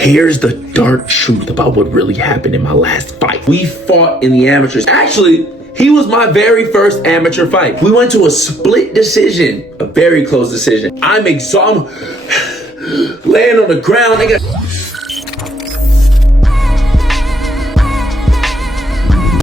Here's the dark truth about what really happened in my last fight. We fought in the amateurs. Actually, he was my very first amateur fight. We went to a split decision, a very close decision. I'm exhausted, laying on the ground.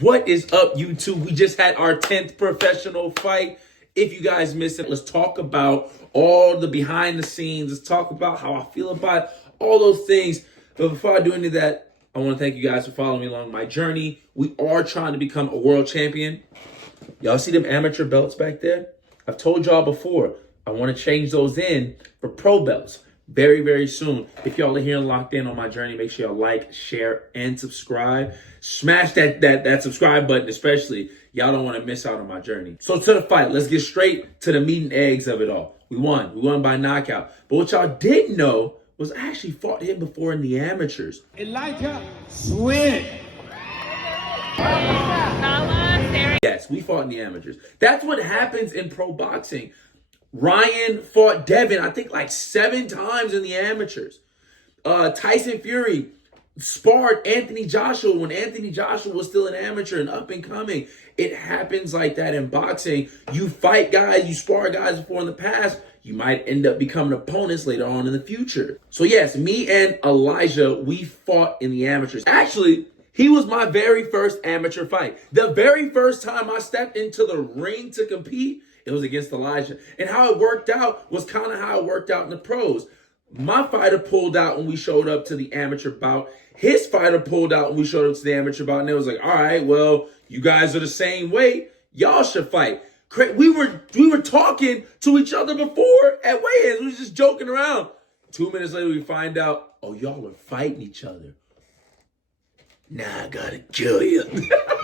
What is up, YouTube? We just had our 10th professional fight. If you guys missed it, let's talk about all the behind the scenes. Let's talk about how I feel about all those things. But before I do any of that, I want to thank you guys for following me along my journey. We are trying to become a world champion. Y'all see them amateur belts back there? I've told y'all before, I want to change those in for pro belts very, very soon. If y'all are here and locked in on my journey, make sure y'all like, share, and subscribe. Smash that subscribe button, especially. Y'all don't want to miss out on my journey. So to the fight, let's get straight to the meat and eggs of it all. We won. We won by knockout. But what y'all didn't know was I actually fought him before in the amateurs. Elijah Swin. Yes, we fought in the amateurs. That's what happens in pro boxing. Ryan fought Devin, I think like 7 times in the amateurs. Tyson Fury sparred Anthony Joshua when Anthony Joshua was still an amateur and up and coming. It happens like that in boxing. You fight guys, you spar guys before in the past, you might end up becoming opponents later on in the future. So yes, me and Elijah, we fought in the amateurs. Actually, he was my very first amateur fight. The very first time I stepped into the ring to compete, it was against Elijah. And how it worked out was kind of how it worked out in the pros. My fighter pulled out when we showed up to the amateur bout. His fighter pulled out when we showed up to the amateur bout. And it was like, all right, well, you guys are the same weight. Y'all should fight. We were talking to each other before at weigh-ins. We was just joking around. 2 minutes later, we find out, oh, y'all are fighting each other. Nah, I gotta kill you.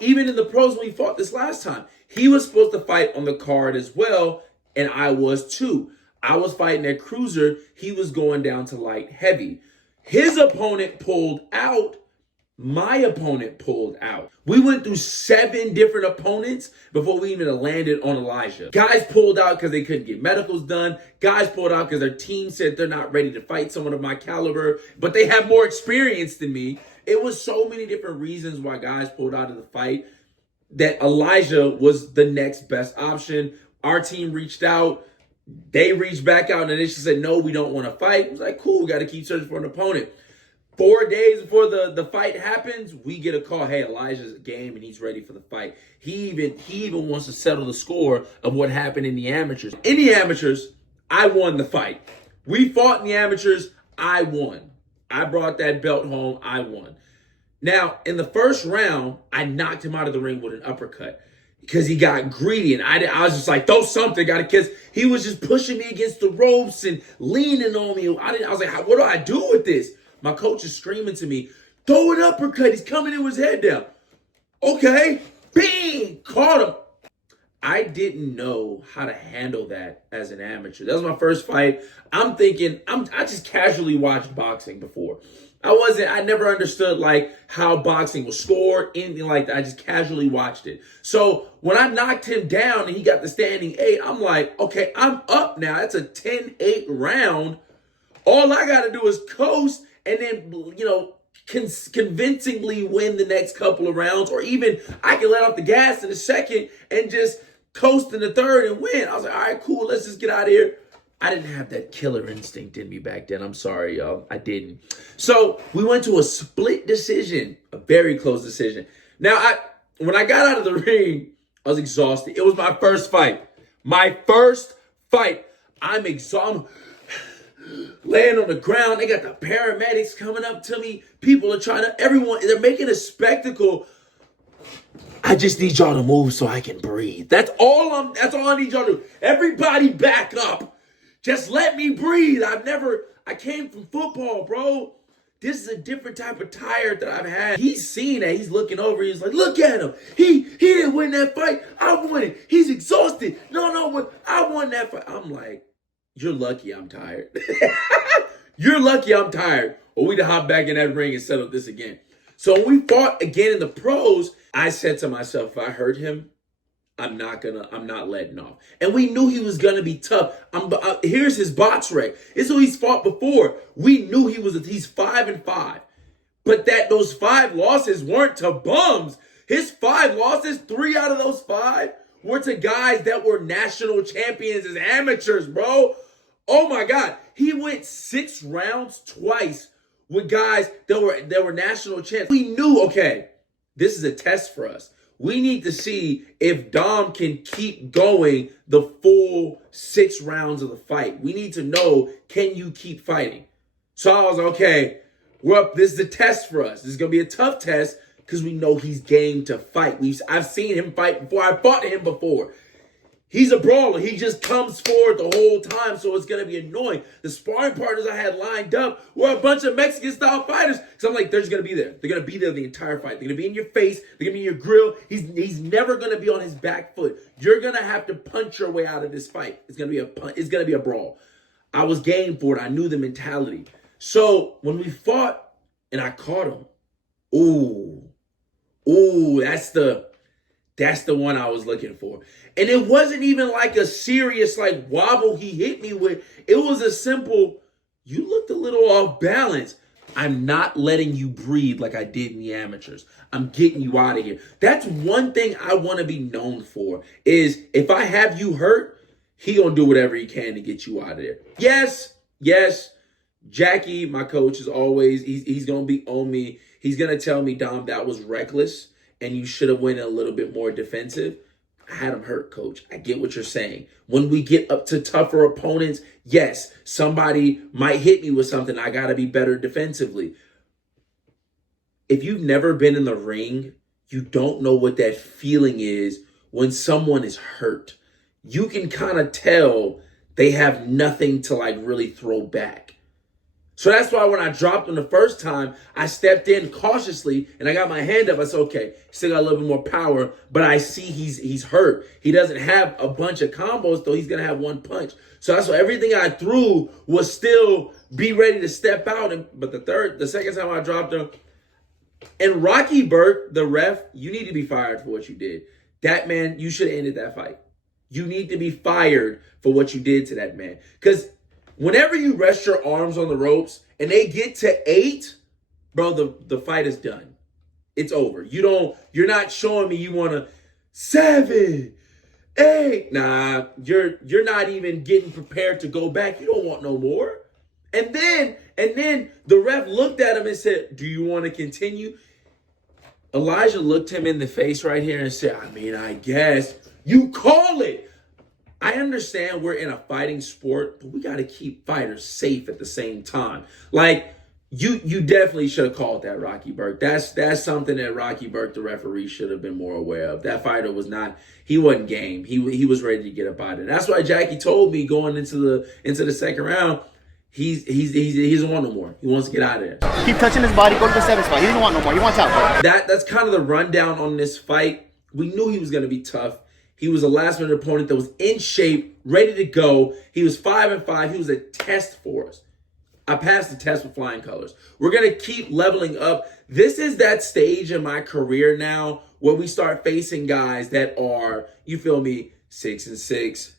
Even in the pros when we fought this last time, he was supposed to fight on the card as well, and I was too. I was fighting at cruiser. He was going down to light heavy. His opponent pulled out. My opponent pulled out. We went through 7 different opponents before we even landed on Elijah. Guys pulled out because they couldn't get medicals done. Guys pulled out because their team said they're not ready to fight someone of my caliber, but they have more experience than me. It was so many different reasons why guys pulled out of the fight that Elijah was the next best option. Our team reached out. They reached back out and initially said, no, we don't want to fight. It was like, cool, we got to keep searching for an opponent. 4 days before the fight happens, we get a call, hey, Elijah's game and he's ready for the fight. He even wants to settle the score of what happened in the amateurs. In the amateurs, I won the fight. We fought in the amateurs, I won. I brought that belt home, I won. Now, in the first round, I knocked him out of the ring with an uppercut because he got greedy, and I was just like, throw something, got to kiss. He was just pushing me against the ropes and leaning on me. I was like, what do I do with this? My coach is screaming to me, throw an uppercut. He's coming in with his head down. Okay, bing, caught him. I didn't know how to handle that as an amateur. That was my first fight. I'm thinking, I just casually watched boxing before. I never understood like how boxing was scored, anything like that. I just casually watched it. So when I knocked him down and he got the standing 8, I'm like, okay, I'm up now. That's a 10-8 round. All I got to do is coast and then, convincingly win the next couple of rounds, or even I can let off the gas in the second and just coast in the third and win. I was like, all right, cool. Let's just get out of here. I didn't have that killer instinct in me back then. I'm sorry, y'all. I didn't. So we went to a split decision, a very close decision. Now, when I got out of the ring, I was exhausted. It was my first fight. My first fight. I'm exhausted. Laying on the ground. They got the paramedics coming up to me. People are they're making a spectacle. I just need y'all to move so I can breathe. That's all I need y'all to do. Everybody back up. Just let me breathe. I came from football, bro. This is a different type of tired that I've had. He's seen that. He's looking over. He's like, look at him. He didn't win that fight. I won it. He's exhausted. No, I won that fight. I'm like, you're lucky I'm tired. You're lucky I'm tired. Or we'd hop back in that ring and settle this again. So when we fought again in the pros, I said to myself, if I hurt him, I'm not letting off. And we knew he was gonna be tough. Here's his box rec. This is who he's fought before. We knew he's 5-5. But those 5 losses weren't to bums. His 5 losses, 3 out of those 5 were to guys that were national champions as amateurs, bro. Oh my God. He went 6 rounds twice with guys that were national champs. We knew, okay, this is a test for us. We need to see if Dom can keep going the full 6 rounds of the fight. We need to know, can you keep fighting? So I was like, okay, this is a test for us. This is going to be a tough test because we know he's game to fight. I've seen him fight before. I fought him before. He's a brawler. He just comes forward the whole time, so it's going to be annoying. The sparring partners I had lined up were a bunch of Mexican-style fighters. So I'm like, they're just going to be there. They're going to be there the entire fight. They're going to be in your face. They're going to be in your grill. He's never going to be on his back foot. You're going to have to punch your way out of this fight. It's going to be a brawl. I was game for it. I knew the mentality. So when we fought and I caught him, that's the one I was looking for. And it wasn't even like a serious like wobble he hit me with. It was a simple, you looked a little off balance. I'm not letting you breathe like I did in the amateurs. I'm getting you out of here. That's one thing I want to be known for, is if I have you hurt, he gonna do whatever he can to get you out of there. Yes, Jackie, my coach, is always, he's gonna be on me. He's gonna tell me, Dom, that was reckless and you should have went a little bit more defensive. I had him hurt, coach. I get what you're saying. When we get up to tougher opponents, yes, somebody might hit me with something. I got to be better defensively. If you've never been in the ring, you don't know what that feeling is when someone is hurt. You can kind of tell they have nothing to like really throw back. So that's why when I dropped him the first time, I stepped in cautiously and I got my hand up. I said, okay, still got a little bit more power, but I see he's hurt. He doesn't have a bunch of combos, though he's going to have one punch. So that's why everything I threw was still be ready to step out. But the second time I dropped him, and Rocky Burke, the ref, you need to be fired for what you did. That man, you should have ended that fight. You need to be fired for what you did to that man. Because whenever you rest your arms on the ropes and they get to 8, bro, the fight is done. It's over. You're not showing me you want to 7, 8. Nah, you're not even getting prepared to go back. You don't want no more. And then the ref looked at him and said, do you want to continue? Elijah looked him in the face right here and said, I mean, I guess. You call it. I understand we're in a fighting sport, but we got to keep fighters safe at the same time. Like, you definitely should have called that, Rocky Burke. That's something that Rocky Burke, the referee, should have been more aware of. That fighter he wasn't game. He was ready to get up out of it. That's why Jackie told me going into the second round, he doesn't want no more. He wants to get out of there. Keep touching his body, go to the 7th spot. He doesn't want no more. He wants out, bro. That's kind of the rundown on this fight. We knew he was going to be tough. He was a last-minute opponent that was in shape, ready to go. He was 5-5. He was a test for us. I passed the test with flying colors. We're going to keep leveling up. This is that stage in my career now where we start facing guys that are, you feel me, 6-6,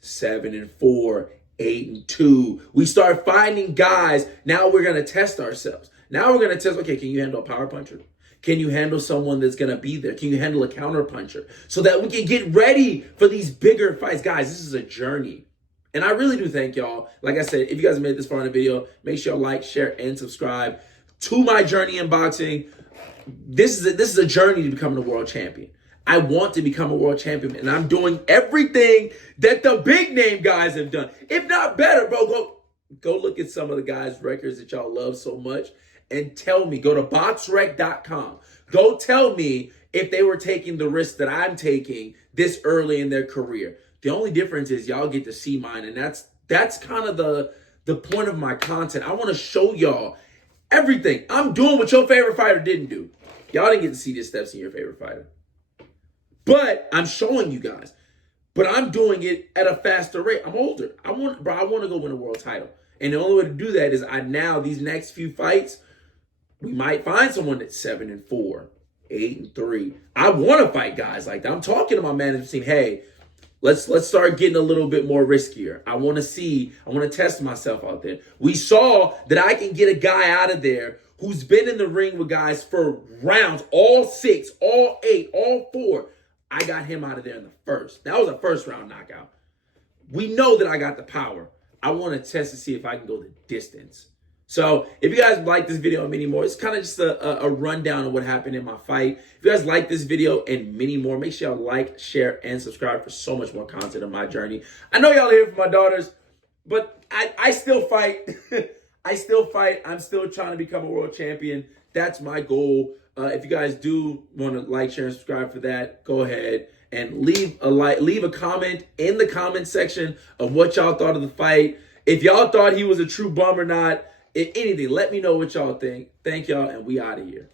7-4, 8-2. We start finding guys. Now we're going to test ourselves. Now we're going to test, okay, can you handle a power puncher? Can you handle someone that's going to be there? Can you handle a counter puncher? So that we can get ready for these bigger fights. Guys, this is a journey. And I really do thank y'all. Like I said, if you guys made it this far in the video, make sure you like, share, and subscribe to my journey in boxing. This is a journey to becoming a world champion. I want to become a world champion, and I'm doing everything that the big name guys have done. If not better, bro, go look at some of the guys' records that y'all love so much. And tell me, go to boxrec.com. Go tell me if they were taking the risk that I'm taking this early in their career. The only difference is y'all get to see mine, and that's kind of the point of my content. I want to show y'all everything. I'm doing what your favorite fighter didn't do. Y'all didn't get to see the steps in your favorite fighter. But I'm showing you guys. But I'm doing it at a faster rate. I'm older. I want to go win a world title. And the only way to do that is these next few fights, we might find someone that's 7-4, 8-3. I want to fight guys like that. I'm talking to my management team. Hey, let's start getting a little bit more riskier. I want to test myself out there. We saw that I can get a guy out of there who's been in the ring with guys for rounds, all 6, all 8, all 4. I got him out of there in the first. That was a first round knockout. We know that I got the power. I want to test to see if I can go the distance. So if you guys like this video and many more, it's kind of just a rundown of what happened in my fight. If you guys like this video and many more, make sure y'all like, share, and subscribe for so much more content on my journey. I know y'all are here for my daughters, but I still fight. I still fight. I'm still trying to become a world champion. That's my goal. If you guys do want to like, share, and subscribe for that, go ahead and leave a comment in the comment section of what y'all thought of the fight. If y'all thought he was a true bum or not, anything, let me know what y'all think. Thank y'all, and we out of here.